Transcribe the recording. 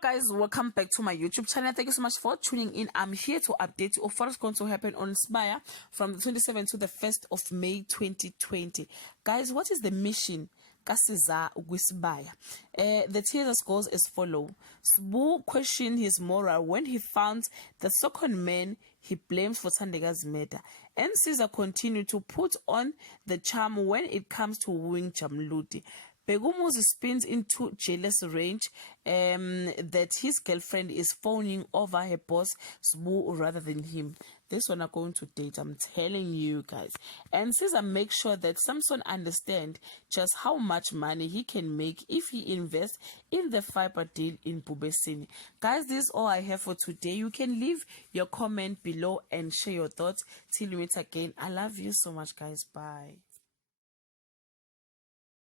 guys, welcome back to my YouTube channel. Thank you so much for tuning in. I'm here to update you of what's going to happen on Isibaya from the 27th to the 1st of May 2020. Guys, what is the mission? The teaser goes as follows. Sbu questioned his moral when he found the second man he blames for Thandeka's murder. And Caesar continued to put on the charm when it comes to wooing Jamludi. Begumuzi spins into jealous rage that his girlfriend is phoning over her boss Sbu rather than him. This one are going to date, I'm telling you guys. And Caesar makes sure that Samson understands just how much money he can make if he invests in the fiber deal in Bubesini. Guys, this is all I have for today. You can leave your comment below and share your thoughts. Till we meet again. I love you so much, guys. Bye.